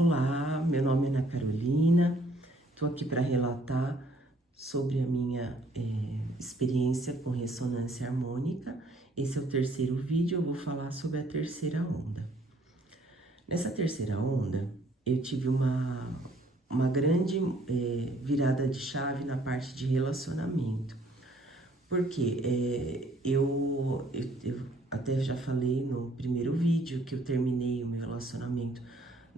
Olá, meu nome é Ana Carolina, estou aqui para relatar sobre a minha experiência com ressonância harmônica. Esse é o terceiro vídeo, eu vou falar sobre a terceira onda. Nessa terceira onda, eu tive uma grande virada de chave na parte de relacionamento. Porque eu até já falei no primeiro vídeo que eu terminei o meu relacionamento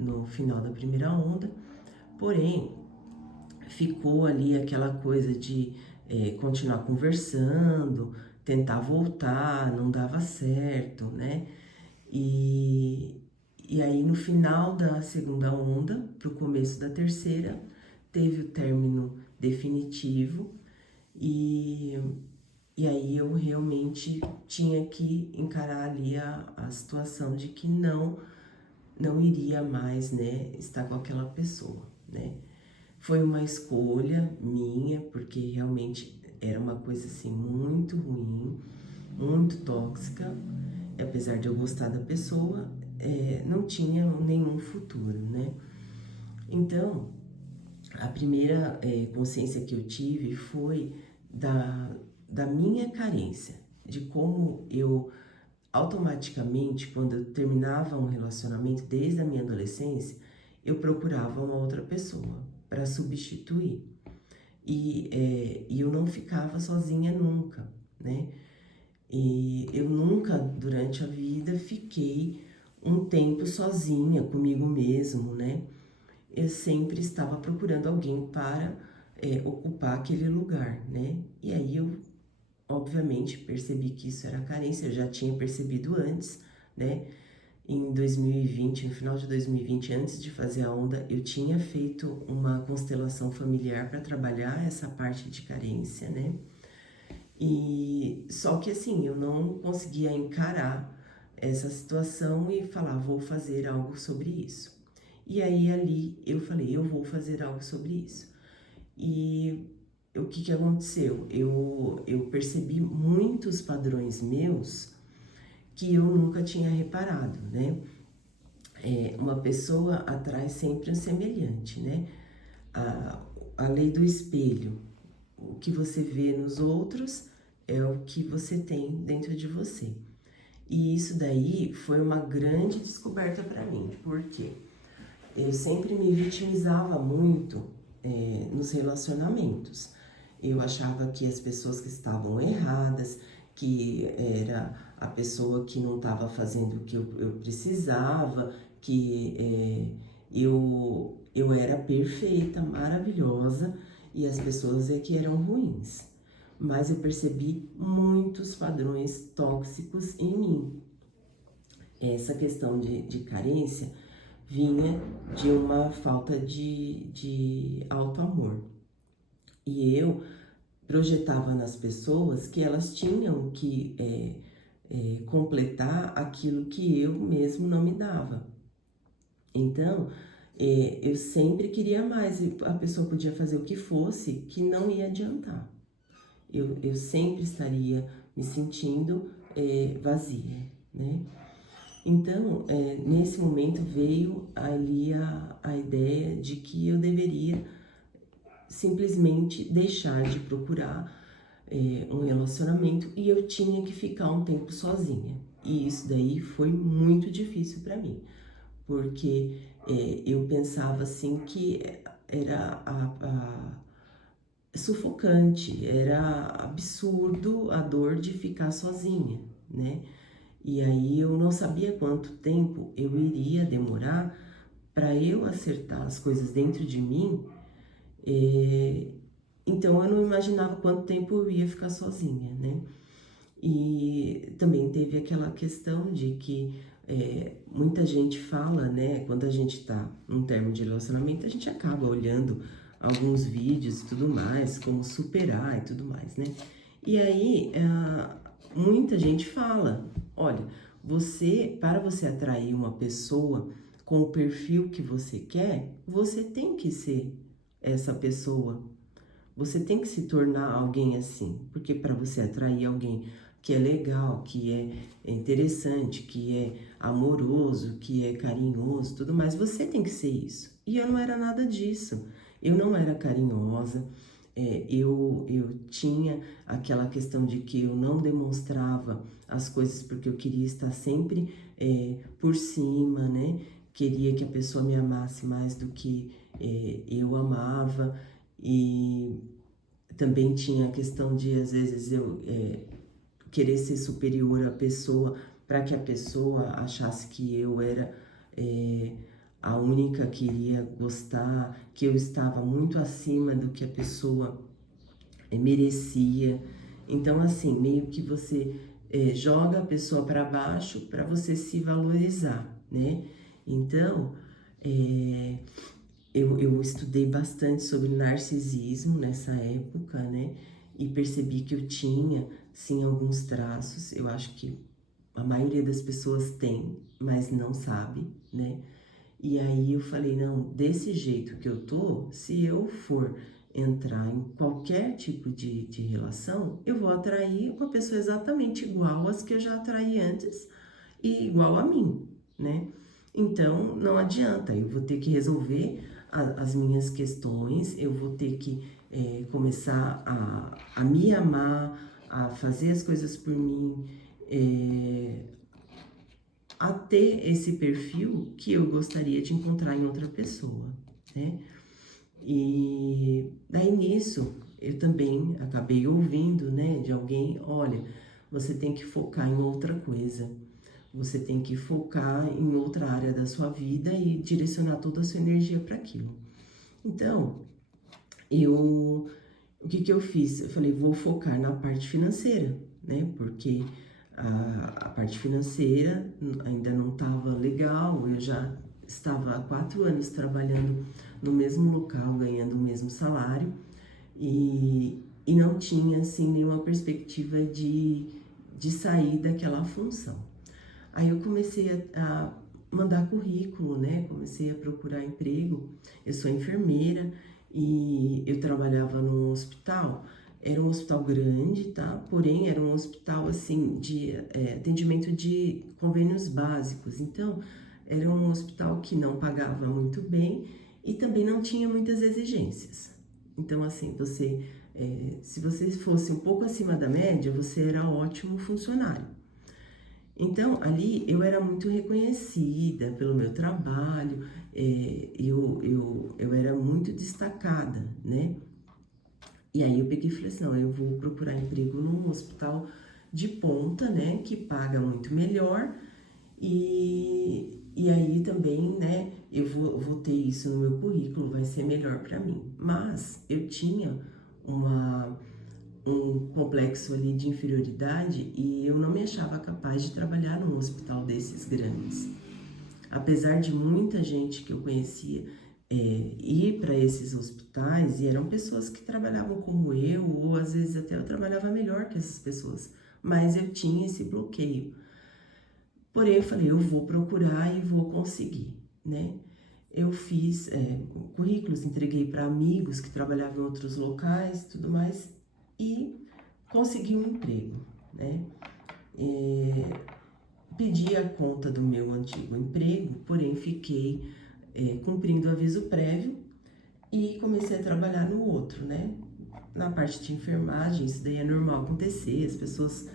no final da primeira onda, porém ficou ali aquela coisa de continuar conversando, tentar voltar, não dava certo, né? E, e aí no final da segunda onda, pro começo da terceira, teve o término definitivo e e aí eu realmente tinha que encarar ali a situação de que não iria mais, né, estar com aquela pessoa, né. Foi uma escolha minha, porque realmente era uma coisa assim muito ruim, muito tóxica, e apesar de eu gostar da pessoa, não tinha nenhum futuro, né. Então, a primeira consciência que eu tive foi da minha carência, de como eu automaticamente, quando eu terminava um relacionamento desde a minha adolescência, eu procurava uma outra pessoa para substituir. E eu não ficava sozinha nunca, né? E eu nunca, durante a vida, fiquei um tempo sozinha comigo mesmo, né? Eu sempre estava procurando alguém para ocupar aquele lugar, né? E aí eu, obviamente, percebi que isso era carência, eu já tinha percebido antes, né? Em 2020, no final de 2020, antes de fazer a onda, eu tinha feito uma constelação familiar para trabalhar essa parte de carência, né? E só que assim, eu não conseguia encarar essa situação e falar, vou fazer algo sobre isso. E aí ali eu falei, eu vou fazer algo sobre isso. E o que aconteceu? Eu percebi muitos padrões meus que eu nunca tinha reparado, né? Uma pessoa atrai sempre um semelhante, né? A, a lei do espelho. O que você vê nos outros é o que você tem dentro de você. E isso daí foi uma grande descoberta para mim, porque eu sempre me vitimizava muito nos relacionamentos. Eu achava que as pessoas que estavam erradas, que era a pessoa que não estava fazendo o que eu precisava, que eu era perfeita, maravilhosa, e as pessoas é que eram ruins. Mas eu percebi muitos padrões tóxicos em mim. Essa questão de carência vinha de uma falta de auto-amor. E eu projetava nas pessoas que elas tinham que completar aquilo que eu mesmo não me dava. Então, eu sempre queria mais, e a pessoa podia fazer o que fosse, que não ia adiantar. Eu sempre estaria me sentindo vazia, né? Então, nesse momento veio ali a ideia de que eu deveria simplesmente deixar de procurar um relacionamento e eu tinha que ficar um tempo sozinha. E isso daí foi muito difícil para mim, porque eu pensava assim que era sufocante, era absurdo a dor de ficar sozinha, né? E aí eu não sabia quanto tempo eu iria demorar para eu acertar as coisas dentro de mim. Então eu não imaginava quanto tempo eu ia ficar sozinha, né? E também teve aquela questão de que muita gente fala, né? Quando a gente tá num termo de relacionamento, a gente acaba olhando alguns vídeos e tudo mais, como superar e tudo mais, né? E aí muita gente fala, olha, para você atrair uma pessoa com o perfil que você quer, você tem que ser essa pessoa. Você tem que se tornar alguém assim, porque para você atrair alguém que é legal, que é interessante, que é amoroso, que é carinhoso, tudo mais, você tem que ser isso. E eu não era nada disso. Eu não era carinhosa, eu tinha aquela questão de que eu não demonstrava as coisas porque eu queria estar sempre por cima, né? Queria que a pessoa me amasse mais do que eu amava, e também tinha a questão de, às vezes, eu querer ser superior à pessoa para que a pessoa achasse que eu era a única que iria gostar, que eu estava muito acima do que a pessoa merecia. Então, assim, meio que você joga a pessoa para baixo para você se valorizar, né? Então, eu estudei bastante sobre narcisismo nessa época, né? E percebi que eu tinha, sim, alguns traços. Eu acho que a maioria das pessoas tem, mas não sabe, né? E aí eu falei, não, desse jeito que eu tô, se eu for entrar em qualquer tipo de relação, eu vou atrair uma pessoa exatamente igual às que eu já atraí antes e igual a mim, né? Então, não adianta, eu vou ter que resolver as minhas questões, eu vou ter que começar a me amar, a fazer as coisas por mim, a ter esse perfil que eu gostaria de encontrar em outra pessoa, né? E daí nisso, eu também acabei ouvindo, né, de alguém, olha, você tem que focar em outra coisa. Você tem que focar em outra área da sua vida e direcionar toda a sua energia para aquilo. Então, o que eu fiz? Eu falei, vou focar na parte financeira, né? Porque a parte financeira ainda não estava legal, eu já estava há 4 anos trabalhando no mesmo local, ganhando o mesmo salário, e não tinha, assim, nenhuma perspectiva de sair daquela função. Aí eu comecei a mandar currículo, né? Comecei a procurar emprego. Eu sou enfermeira e eu trabalhava num hospital. Era um hospital grande, tá? Porém, era um hospital, assim, de atendimento de convênios básicos. Então, era um hospital que não pagava muito bem e também não tinha muitas exigências. Então, assim, se você fosse um pouco acima da média, você era ótimo funcionário. Então, ali eu era muito reconhecida pelo meu trabalho, eu era muito destacada, né? E aí eu peguei e falei assim, não, eu vou procurar emprego num hospital de ponta, né, que paga muito melhor, e aí também, né, eu vou ter isso no meu currículo, vai ser melhor para mim. Mas eu tinha um complexo ali de inferioridade e eu não me achava capaz de trabalhar num hospital desses grandes. Apesar de muita gente que eu conhecia ir para esses hospitais, e eram pessoas que trabalhavam como eu, ou às vezes até eu trabalhava melhor que essas pessoas, mas eu tinha esse bloqueio. Porém, eu falei, eu vou procurar e vou conseguir, né? Eu fiz currículos, entreguei para amigos que trabalhavam em outros locais, tudo mais, e consegui um emprego, né? Pedi a conta do meu antigo emprego, porém fiquei cumprindo o aviso prévio e comecei a trabalhar no outro, né? Na parte de enfermagem, isso daí é normal acontecer, as pessoas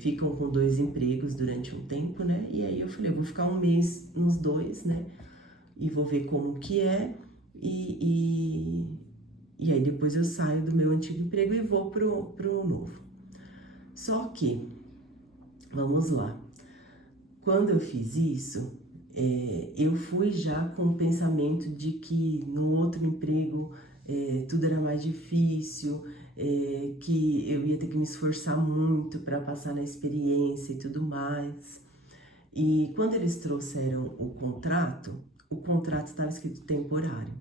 ficam com 2 empregos durante um tempo, né? E aí eu falei, eu vou ficar um mês nos 2, né? E vou ver como que é, e aí depois eu saio do meu antigo emprego e vou pro novo. Só que, vamos lá, quando eu fiz isso, eu fui já com o pensamento de que no outro emprego tudo era mais difícil, que eu ia ter que me esforçar muito para passar na experiência e tudo mais. E quando eles trouxeram o contrato estava escrito temporário.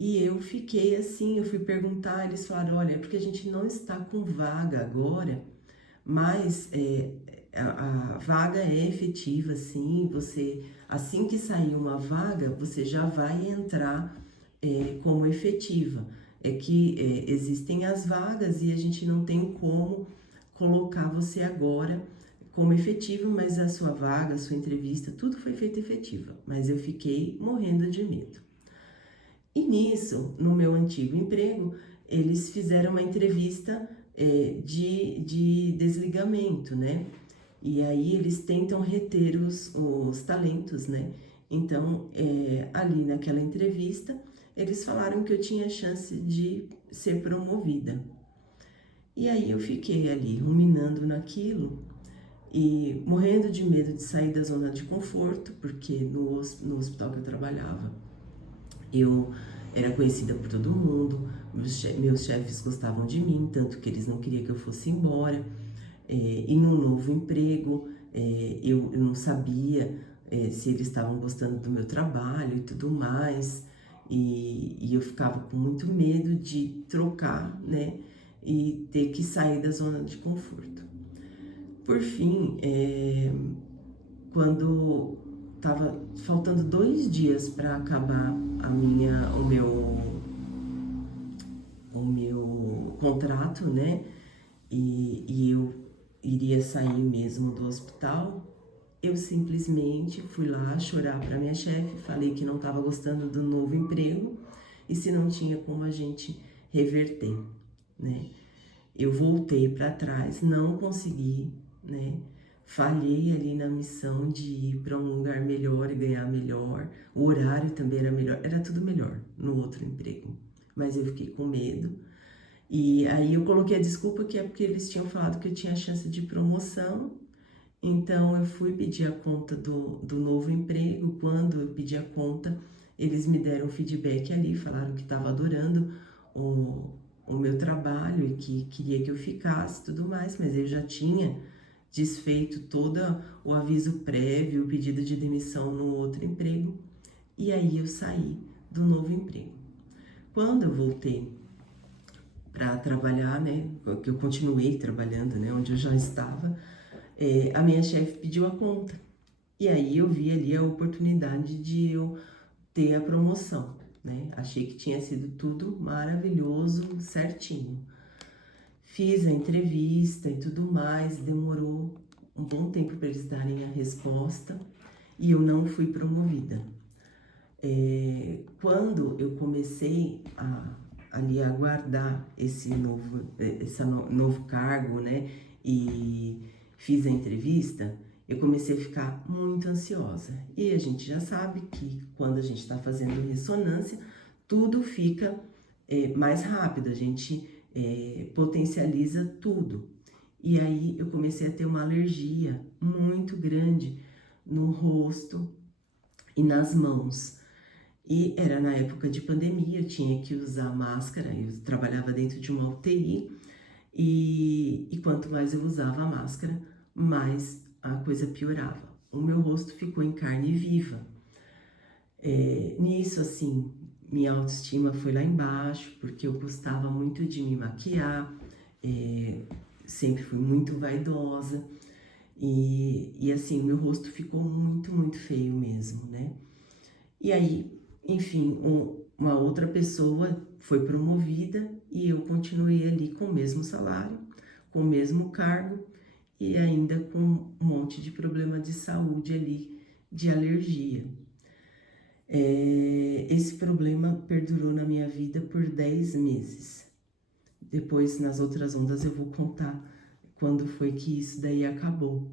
E eu fiquei assim, eu fui perguntar, eles falaram, olha, é porque a gente não está com vaga agora, mas a vaga é efetiva, sim, assim que sair uma vaga, você já vai entrar como efetiva. É que existem as vagas e a gente não tem como colocar você agora como efetivo, mas a sua vaga, a sua entrevista, tudo foi feito efetiva. Mas eu fiquei morrendo de medo. E nisso, no meu antigo emprego, eles fizeram uma entrevista de desligamento, né? E aí eles tentam reter os talentos, né? Então, ali naquela entrevista, eles falaram que eu tinha chance de ser promovida. E aí eu fiquei ali ruminando naquilo e morrendo de medo de sair da zona de conforto, porque no hospital que eu trabalhava, eu era conhecida por todo mundo, meus chefes gostavam de mim, tanto que eles não queriam que eu fosse embora. E num novo emprego, eu não sabia se eles estavam gostando do meu trabalho e tudo mais, e eu ficava com muito medo de trocar, né, e ter que sair da zona de conforto. Por fim, quando estava faltando 2 dias para acabar o meu contrato, né, e eu iria sair mesmo do hospital, eu simplesmente fui lá chorar para minha chefe, falei que não estava gostando do novo emprego e se não tinha como a gente reverter, né? Eu voltei para trás, não consegui, né? Falhei ali na missão de ir para um lugar melhor e ganhar melhor. O horário também era melhor, era tudo melhor no outro emprego. Mas eu fiquei com medo. E aí eu coloquei a desculpa que é porque eles tinham falado que eu tinha chance de promoção. Então eu fui pedir a conta do novo emprego. Quando eu pedi a conta, eles me deram feedback ali, falaram que estava adorando o meu trabalho e que queria que eu ficasse e tudo mais, mas eu já tinha desfeito todo o aviso prévio, o pedido de demissão no outro emprego, e aí eu saí do novo emprego. Quando eu voltei para trabalhar, né, que eu continuei trabalhando, né, onde eu já estava, a minha chefe pediu a conta. E aí eu vi ali a oportunidade de eu ter a promoção, né? Achei que tinha sido tudo maravilhoso, certinho. Fiz a entrevista e tudo mais, demorou um bom tempo para eles darem a resposta e eu não fui promovida. Quando eu comecei ali a aguardar esse novo cargo, né, e fiz a entrevista, eu comecei a ficar muito ansiosa. E a gente já sabe que quando a gente está fazendo ressonância, tudo fica mais rápido, a gente potencializa tudo. E aí eu comecei a ter uma alergia muito grande no rosto e nas mãos. E era na época de pandemia, eu tinha que usar máscara, eu trabalhava dentro de uma UTI, e quanto mais eu usava a máscara, mais a coisa piorava. O meu rosto ficou em carne viva. Nisso, assim, minha autoestima foi lá embaixo, porque eu gostava muito de me maquiar, sempre fui muito vaidosa, e assim, o meu rosto ficou muito, muito feio mesmo, né? E aí, enfim, uma outra pessoa foi promovida e eu continuei ali com o mesmo salário, com o mesmo cargo e ainda com um monte de problema de saúde ali, de alergia. Esse problema perdurou na minha vida por 10 meses. Depois, nas outras ondas, eu vou contar quando foi que isso daí acabou.